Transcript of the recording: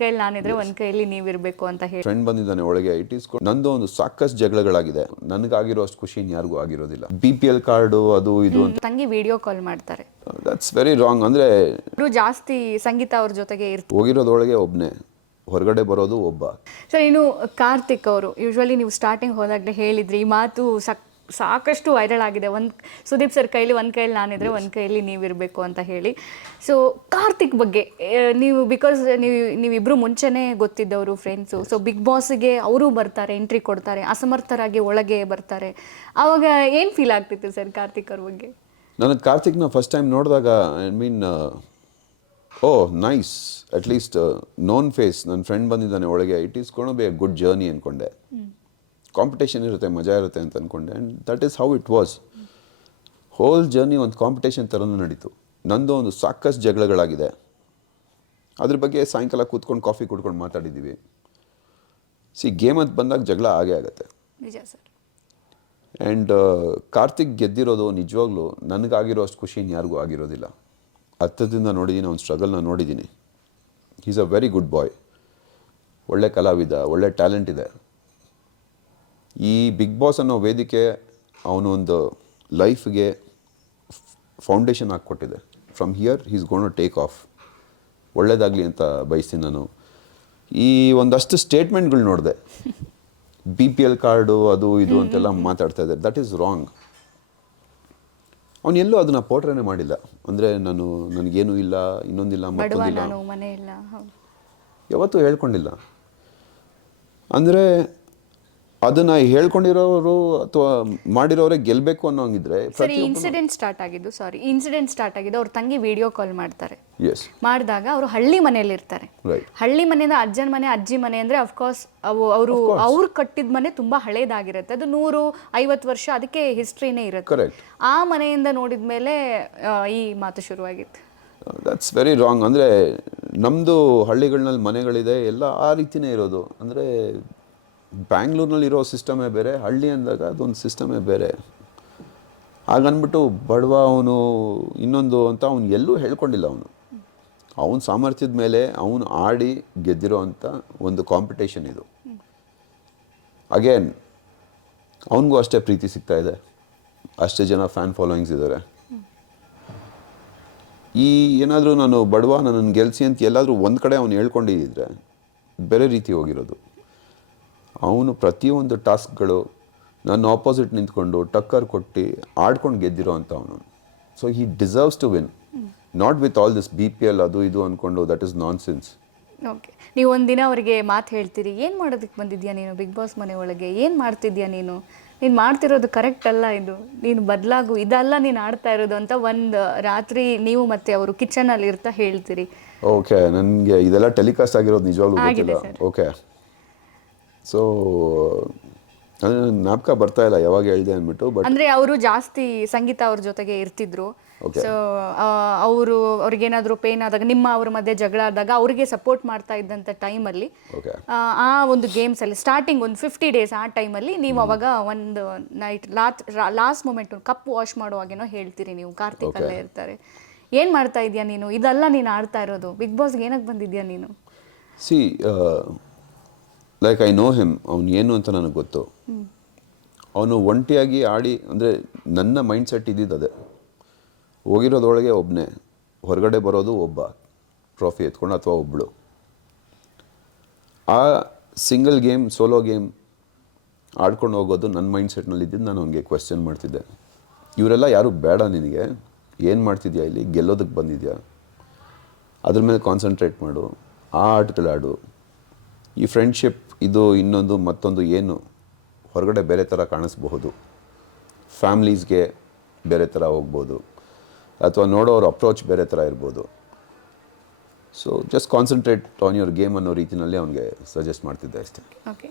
ಕೈಯಲ್ಲಿ ನಾನಿದ್ರೆ ಒಂದ್ ಕೈಯಲ್ಲಿ ನೀವಿರ್ಬೇಕು ಅಂತ ಹೇಳಿ ಫ್ರೆಂಡ್ ಬಂದಿದ್ದಾನೆ ಒಳಗೆ ಇಟ್ ಈಸ್ ನಂದು ಒಂದು ಸಾಕಷ್ಟು ಜಗಳಗಳಾಗಿದೆ. ನನಗಾಗಿರೋ ಅಷ್ಟು ಖುಷಿ ಯಾರಿಗೂ ಆಗಿರೋದಿಲ್ಲ. BPL ಕಾರ್ಡು ಅದು ಇದು ಅಂತ ತಂಗಿ ವಿಡಿಯೋ ಕಾಲ್ ಮಾಡ್ತಾರೆ. That's very wrong. ಅಂದ್ರೆ ಅವರು ಜಾಸ್ತಿ ಸಂಗೀತ ಅವ್ರ ಜೊತೆಗೆ ಇರ್ತಾರೆ. ಹೋಗಿರೋದೊಳಗೆ ಒಬ್ಬನೇ, ಹೊರಗಡೆ ಬರೋದು ಒಬ್ಬ. ಸರ್ ಇನ್ನು ಕಾರ್ತಿಕ್ ಅವರು ಯೂಶ್ವಲಿ ನೀವು ಸ್ಟಾರ್ಟಿಂಗ್ ಹೋದಾಗಲೇ ಹೇಳಿದ್ರಿ ಈ ಮಾತು ಸಾಕಷ್ಟು ವೈರಲ್ ಆಗಿದೆ. ಸುದೀಪ್ ಸರ್ ಕೈಲಿ ಒಂದ್ ಕೈಯಲ್ಲಿ ನಾನಿದ್ರೆ ಒಂದ್ ಕೈಯಲ್ಲಿ ನೀವಿರಬೇಕು ಅಂತ ಹೇಳಿ. ಸೊ ಕಾರ್ತಿಕ್ ಬಗ್ಗೆ ನೀವು ಬಿಕಾಸ್ ನೀವಿಬ್ರು ಮುಂಚೆನೇ ಗೊತ್ತಿದ್ದವರು ಫ್ರೆಂಡ್ಸು. ಸೊ ಬಿಗ್ ಬಾಸ್ಗೆ ಅವರು ಬರ್ತಾರೆ, ಎಂಟ್ರಿ ಕೊಡ್ತಾರೆ, ಅಸಮರ್ಥರಾಗಿ ಒಳಗೆ ಬರ್ತಾರೆ. ಆವಾಗ ಏನು ಫೀಲ್ ಆಗ್ತಿತ್ತು ಸರ್ ಕಾರ್ತಿಕ್ ಅವ್ರ ಬಗ್ಗೆ? ನನಗೆ ಕಾರ್ತಿಕ್ನ ಫಸ್ಟ್ ಟೈಮ್ ನೋಡಿದಾಗ ನೈಸ್, ಅಟ್ಲೀಸ್ಟ್ ನೋನ್ ಫೇಸ್, ನನ್ನ ಫ್ರೆಂಡ್ ಬಂದಿದ್ದಾನೆ ಒಳಗೆ, it is gonna be a good journey ಅಂದ್ಕೊಂಡೆ. ಕಾಂಪಿಟೇಷನ್ ಇರುತ್ತೆ, ಮಜಾ ಇರುತ್ತೆ ಅಂತ ಅಂದ್ಕೊಂಡೆ. And that is how it was. Whole journey ಒಂದು ಕಾಂಪಿಟೇಷನ್ ಥರನೂ ನಡೀತು. ನಂದು ಒಂದು ಸಾಕಷ್ಟು ಜಗಳಗಳಾಗಿದೆ. ಅದ್ರ ಬಗ್ಗೆ ಸಾಯಂಕಾಲ ಕೂತ್ಕೊಂಡು ಕಾಫಿ ಕುಡ್ಕೊಂಡು ಮಾತಾಡಿದ್ದೀವಿ. ಗೇಮ್ ಅಂತ ಬಂದಾಗ ಜಗಳ ಆಗೇ ಆಗುತ್ತೆ. ನಿಜ ಸರ್. ಆ್ಯಂಡ್ ಕಾರ್ತಿಕ್ ಗೆದ್ದಿರೋದು ನಿಜವಾಗ್ಲೂ ನನಗಾಗಿರೋ ಅಷ್ಟು ಖುಷಿ ಯಾರಿಗೂ ಆಗಿರೋದಿಲ್ಲ. ಹತ್ತದಿಂದ ನೋಡಿದ್ದೀನಿ, ಅವ್ನ ಸ್ಟ್ರಗಲ್ನ ನೋಡಿದ್ದೀನಿ. ಈಸ್ ಅ ವೆರಿ ಗುಡ್ ಬಾಯ್. ಒಳ್ಳೆ ಕಲಾವಿದ, ಒಳ್ಳೆ ಟ್ಯಾಲೆಂಟ್ ಇದೆ. ಈ ಬಿಗ್ ಬಾಸ್ ಅನ್ನೋ ವೇದಿಕೆ ಅವನು ಒಂದು ಲೈಫ್ಗೆ ಫೌಂಡೇಶನ್ ಹಾಕ್ಕೊಟ್ಟಿದೆ. From here he's gone to take off. ಒಳ್ಳೇದಾಗಲಿ ಅಂತ ಬಯಸ್ತೀನಿ ನಾನು. ಈ ಒಂದಷ್ಟು ಸ್ಟೇಟ್ಮೆಂಟ್ಗಳು ನೋಡಿದೆ, BPL ಕಾರ್ಡು ಅದು ಇದು ಅಂತೆಲ್ಲ ಮಾತಾಡ್ತಾ ಇದ್ದಾರೆ. That is wrong. ಅವನು ಎಲ್ಲೂ ಅದನ್ನು ಪೋಟ್ರೇನೆ ಮಾಡಿಲ್ಲ. ಅಂದರೆ ನನಗೇನು ಇಲ್ಲ, ಇನ್ನೊಂದಿಲ್ಲ, ಮತ್ತೊಂದಿಲ್ಲ, ಮನೆ ಇಲ್ಲ, ಯಾವತ್ತೂ ಹೇಳ್ಕೊಂಡಿಲ್ಲ. ಅಂದರೆ ಅದನ್ನು ಹೇಳ್ಕೊಂಡಿರೋರು ಅಥವಾ ಮಾಡಿರೋರೇ ಗೆಲ್ಲಬೇಕು ಅನ್ನೋ ಹಂಗಿದ್ರೆ. ಇನ್ಸಿಡೆಂಟ್ ಸ್ಟಾರ್ಟ್ ಆಗಿದ್ದು ಅವ್ರ ತಂಗಿ ವಿಡಿಯೋ ಕಾಲ್ ಮಾಡ್ತಾರೆ. ಎಸ್, ಮಾಡಿದಾಗ ಅವರು ಹಳ್ಳಿ ಮನೆಯಲ್ಲಿ ಇರ್ತಾರೆ. ಹಳ್ಳಿ ಮನೆಯಿಂದ ಅಜ್ಜನ ಮನೆ, ಅಜ್ಜಿ ಮನೆ ಅಂದರೆ ಅಫ್ಕೋರ್ಸ್ ಅವ್ರು ಕಟ್ಟಿದ ಮನೆ ತುಂಬ ಹಳೇದಾಗಿರುತ್ತೆ. ಅದು 150 ವರ್ಷ, ಅದಕ್ಕೆ ಹಿಸ್ಟ್ರಿನೇ ಇರುತ್ತೆ. ಆ ಮನೆಯಿಂದ ನೋಡಿದ ಮೇಲೆ ಈ ಮಾತು ಶುರುವಾಗಿತ್ತು. That's very wrong. ಅಂದರೆ ನಮ್ಮದು ಹಳ್ಳಿಗಳಲ್ಲಿ ಮನೆಗಳಿದೆ, ಎಲ್ಲ ಆ ರೀತಿಯೇ ಇರೋದು. ಅಂದರೆ ಬ್ಯಾಂಗ್ಳೂರ್ನಲ್ಲಿ ಇರೋ ಸಿಸ್ಟಮೇ ಬೇರೆ, ಹಳ್ಳಿ ಅಂದಾಗ ಅದೊಂದು ಸಿಸ್ಟಮೇ ಬೇರೆ. ಹಾಗನ್ಬಿಟ್ಟು ಬಡವ ಅವನು ಇನ್ನೊಂದು ಅಂತ ಅವ್ನು ಎಲ್ಲೂ ಹೇಳ್ಕೊಂಡಿಲ್ಲ. ಅವನ ಸಾಮರ್ಥ್ಯದ ಮೇಲೆ ಅವನು ಆಡಿ ಗೆದ್ದಿರೋ ಅಂಥ ಒಂದು ಕಾಂಪಿಟೇಷನ್ ಇದು. ಅಗೇನ್ ಅವನಿಗೂ ಅಷ್ಟೇ ಪ್ರೀತಿ ಸಿಗ್ತಾ ಇದೆ, ಅಷ್ಟೇ ಜನ ಫ್ಯಾನ್ ಫಾಲೋಯಿಂಗ್ಸ್ ಇದ್ದಾರೆ. ಏನಾದರೂ ನಾನು ಬಡವ, ನನ್ನನ್ನು ಗೆಲ್ಸಿ ಅಂತ ಎಲ್ಲಾದರೂ ಒಂದು ಕಡೆ ಅವನು ಹೇಳ್ಕೊಂಡಿದ್ದರೆ ಬೇರೆ ರೀತಿ ಹೋಗಿರೋದು. ಅವನು ಪ್ರತಿಯೊಂದು ಟಾಸ್ಕ್ಗಳು ನನ್ನ ಆಪೋಸಿಟ್ ನಿಂತ್ಕೊಂಡು ಟಕ್ಕರ್ ಕೊಟ್ಟು ಆಡ್ಕೊಂಡು ಗೆದ್ದಿರೋ ಅಂತ ಅವನು. So he deserves to win, not with all this BPL ಅದು ಇದು ಅಂದ್ಕೊಂಡು. That is nonsense. Okay, ನೀವು ಒಂದಿನ ಅವರಿಗೆ ಮಾತು ಹೇಳ್ತೀರಿ, ಏನು ಮಾಡೋದಕ್ಕೆ ಬಂದಿದ್ಯಾ ನೀನು ಬಿಗ್ ಬಾಸ್ ಮನೆ ಒಳಗೆ, ಏನು ಮಾಡ್ತಿದ್ಯಾ ನೀನು ಮಾಡ್ತಿರೋದು ಕರೆಕ್ಟ್ ಅಲ್ಲ, ಇದು ನೀನು ಬದಲಾಗು, ಇದಲ್ಲ ನೀನು ಆಡ್ತಾ ಇರೋದು ಅಂತ ಒಂದು ರಾತ್ರಿ ನೀವು ಮತ್ತೆ ಅವರು ಕಿಚನಲ್ಲಿ ಇರ್ತಾ ಹೇಳ್ತೀರಿ. ಓಕೆ, ನನಗೆ ಇದೆಲ್ಲ ಟೆಲಿಕಾಸ್ಟ್ ಆಗಿರೋದು ನಿಜವಾಗ್ಲೂ ಗೊತ್ತಿಲ್ಲ. ಓಕೆ, ಸೊ ಜ್ಞಾಪಕ ಬರ್ತಾ ಇಲ್ಲ ಯಾವಾಗ ಹೇಳಿದೆ ಅಂದ್ಬಿಟ್ಟು. ಬಟ್ ಅಂದರೆ ಅವರು ಜಾಸ್ತಿ ಸಂಗೀತ ಅವ್ರ ಜೊತೆಗೆ ಇರ್ತಿದ್ರು. ಸೊ ಅವ್ರಿಗೇನಾದರೂ ಪೇನ್ ಆದಾಗ, ಅವ್ರ ಮಧ್ಯೆ ಜಗಳ ಆದಾಗ ಅವ್ರಿಗೆ ಸಪೋರ್ಟ್ ಮಾಡ್ತಾ ಇದ್ದಂಥ ಟೈಮಲ್ಲಿ ಆ ಒಂದು ಗೇಮ್ಸಲ್ಲಿ ಸ್ಟಾರ್ಟಿಂಗ್ ಒಂದು 50 ಡೇಸ್ ಆ ಟೈಮಲ್ಲಿ ನೀವು ಅವಾಗ ಒಂದು night last moment cup wash ಮಾಡುವಾಗೇನೋ ಹೇಳ್ತೀರಿ ನೀವು, ಕಾರ್ತಿಕ್ ಅಲ್ಲೇ ಇರ್ತಾರೆ, ಏನು ಮಾಡ್ತಾ ಇದೆಯಾ ನೀನು, ಇದೆಲ್ಲ ನೀನು ಆಡ್ತಾ ಇರೋದು, ಬಿಗ್ ಬಾಸ್ಗೆ ಏನಕ್ಕೆ ಬಂದಿದ್ಯಾ ನೀನು? Like I know him. ಅವನು ಏನು ಅಂತ ನನಗೆ ಗೊತ್ತು. ಅವನು ಒಂಟಿಯಾಗಿ ಆಡಿ, ಅಂದರೆ ನನ್ನ ಮೈಂಡ್ ಸೆಟ್ ಇದ್ದಿದ್ದು ಅದೇ. ಹೋಗಿರೋದೊಳಗೆ ಒಬ್ಬನೇ, ಹೊರಗಡೆ ಬರೋದು ಒಬ್ಬ ಟ್ರೋಫಿ ಎತ್ಕೊಂಡು ಅಥವಾ ಒಬ್ಬಳು. ಆ ಸಿಂಗಲ್ ಗೇಮ್, ಸೋಲೋ ಗೇಮ್ ಆಡ್ಕೊಂಡು ಹೋಗೋದು ನನ್ನ ಮೈಂಡ್ ಸೆಟ್ನಲ್ಲಿ ಇದ್ದಿದ್ದು. ನಾನು ಅವನಿಗೆ ಕ್ವೆಶ್ಚನ್ ಮಾಡ್ತಿದ್ದೆ, ಇವರೆಲ್ಲ ಯಾರು ಬೇಡ ನಿನಗೆ, ಏನು ಮಾಡ್ತಿದ್ಯಾ ಇಲ್ಲಿ, ಗೆಲ್ಲೋದಕ್ಕೆ ಬಂದಿದ್ಯಾ, ಅದ್ರ ಮೇಲೆ ಕಾನ್ಸಂಟ್ರೇಟ್ ಮಾಡು, ಆ ಆಟಗಳಾಡು. ಈ ಫ್ರೆಂಡ್ಶಿಪ್ ಇದು ಇನ್ನೊಂದು ಮತ್ತೊಂದು ಏನು ಹೊರಗಡೆ ಬೇರೆ ಥರ ಕಾಣಿಸ್ಬಹುದು, ಫ್ಯಾಮ್ಲೀಸ್ಗೆ ಬೇರೆ ಥರ ಹೋಗ್ಬೋದು, ಅಥವಾ ನೋಡೋರ ಅಪ್ರೋಚ್ ಬೇರೆ ಥರ ಇರ್ಬೋದು. So just concentrate on your game ಅನ್ನೋ ರೀತಿಯಲ್ಲಿ ಅವನಿಗೆ ಸಜೆಸ್ಟ್ ಮಾಡ್ತಿದ್ದೆ ಅಷ್ಟೇ. ಓಕೆ.